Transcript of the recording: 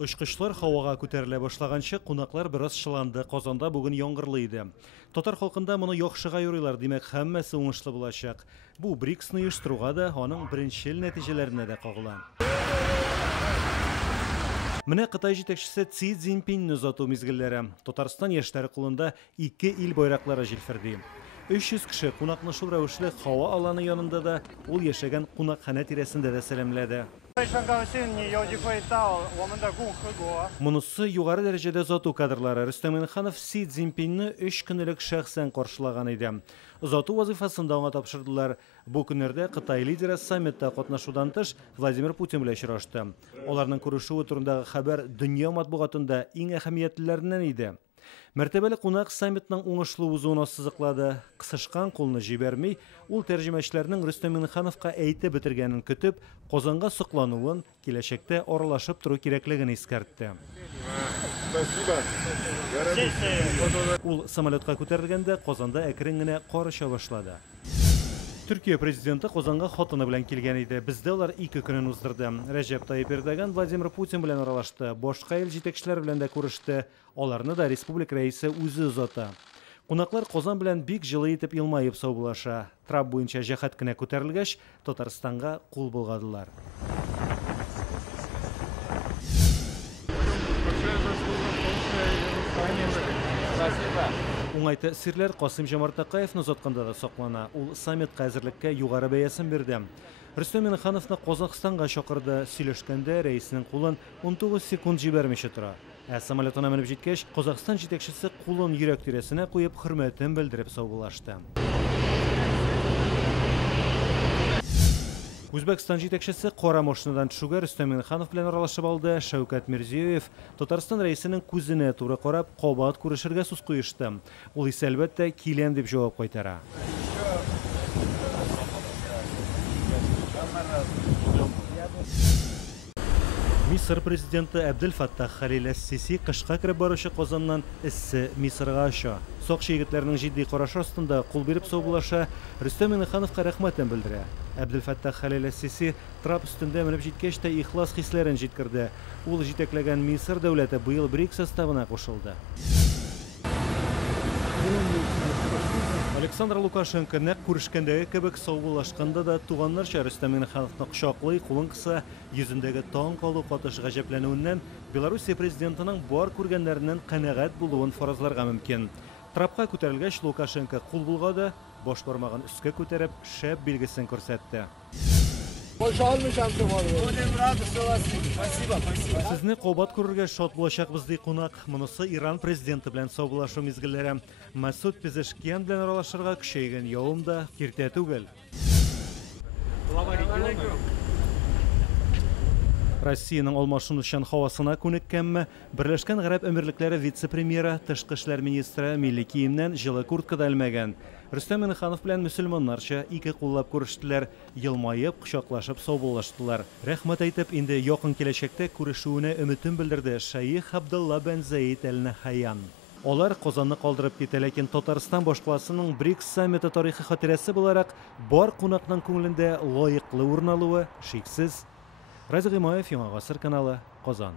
Очкычлар һавага күтәрелә башлаганчы, кунаклар бераз шыланды. Казанда бүген яңгырлы иде. Татар халкында моны яхшыга юрыйлар, димәк, һәммәсе уңышлы булачак. Бу БРИКСны оештыруга да, аның беренчел нәтиҗәләренә дә кагыла. Менә Кытай җитәкчесе Си Цзиньпинне озату мизгелләре. Татарстан яшьләре кулында 2 ил байраклары җилферди. 300 кеше кунакны шул рәвешле һава аланы янында да, ул яшәгән кунакханә тирәсендә дә сәламләде. Монысы югары дәрәҗәдә озату кадрлары. Рөстәм Миңнеханов Си Цзиньпинне 3 көнлек шәхсән каршылаган иде. Озату вазифасын да аңа тапшырдылар. Бу көннәрдә Кытай лидеры саммитта катнашудан тыш Владимир Путин белән очрашты. Аларның күрешүе турындагы хәбәр дөнья матбугатында иң әһәмиятлеләреннән иде. Мәртәбәле кунак саммитның уңышлы узуын ассызыклады. Кысышкан кулны җибәрми, ул тәрҗемәчләрнең Рөстәм Миңнехановка әйтеп бетергәнен көтеп, Казанга соклануын, киләчәктә аралашып туру кирәклеген искәртте. Ул самолетка күтәрелгәндә Казанда әкрен генә кар оша башлады. Türkiye президенты Казанга хатыны белән килгән иде. Бездә алар 2 көнен уздырды. Рәҗәп Таyyip Эрдоган Владимир Путин белән аралашты. Башка ил җитәкчеләре белән дә күреште. Аларны да республика рәисе үзе озата. Кунаклар Казан белән бик җылы итеп елмаеп саубулаша. Трап буенча җәһәт кенә күтәрелгәч, Татарстанга кул булгадылар. Уңай тәэсирләр Касым-Жомарт Токаевны озатканда да саклана. Ул саммитка әзерлеккә югары бәясен бирде. Рөстәм Миңнехановны Казакъстанга чакырды. Сөйләшкәндә рәиснең кулын 19 секунд җибәрмичә тора. Самолетына менеп җиткәч, Казакъстан җитәкчесе кулын йөрәк тирәсенә куеп хөрмәтен белдереп саубулашты. Үзбәкстан җитәкчесе кара машинадан төшүгә Рөстәм Миңнеханов белән аралашып алды. Шәүкәт Мирзиёев Татарстан рәисенең күзенә туры карап, кабат күрешергә сүз куешты. Ул исә әлбәттә киләм дип җавап кайтара. Мисыр президенты Абделфаттах Халил-әс-Сиси кышка кереп баручы Казаннан эссе Мисырга оча. Сакчы егетләрнең җитди карашы астында кул биреп саубулаша, Рөстәм Миңнехановка рәхмәтен белдерә. Абделфаттах Халил-әс-Сиси трап өстендә менеп җиткәч тә ихлас хисләрен җиткерде. Ул җитәкләгән Мисыр дәүләте быел БРИКС составына кушылды. Александр Лукашенко нәкъ күрешкәндәге кебек саубуллашканда да туганнарча Рөстәм Миңнехановны кочаклый, кулын кыса, йөзендәге таң калу катыш гаҗәпләнүеннән Белоруссия президентының бар күргәннәреннән канәгать булуын фаразларга мөмкин. Трапка күтәрелгәч Лукашенко кул булгады, баш бармагын өскә күтәреп, шәп билгесен күрсәтте. Сезне кабат күрергә шат булачакбыз ди кунак. Монысы Иран президенты белән саубулашу мизгелләре. Масуд Пезешкиян белән аралашырга көчәйгән явым да киртә түгел. Россиянең алмашынучан һавасына күнеккәнме, Берләшкән Гарәп Әмирлекләре вице-премьеры, тышкы эшләр министры милли киемнән җылы курткада элмәгән. Рөстәм Миңнеханов белән мөселманнарча 2 куллап күрештеләр, елмаеп, кочаклашып саубуллаштылар. Рәхмәт әйтеп, инде якын киләчәктә күрешүенә өметен белдерде Шәйх Абдулла бен Заид әл-Нәһаян. Алар Казанны калдырып китә, ләкин Татарстан башкаласының БРИКС саммиты тарихи хатирәсе буларак бар кунакның күңелендә лаеклы урын алуы шиксез. Разый Гыймаев, Яңа Гасыр каналы, Казан.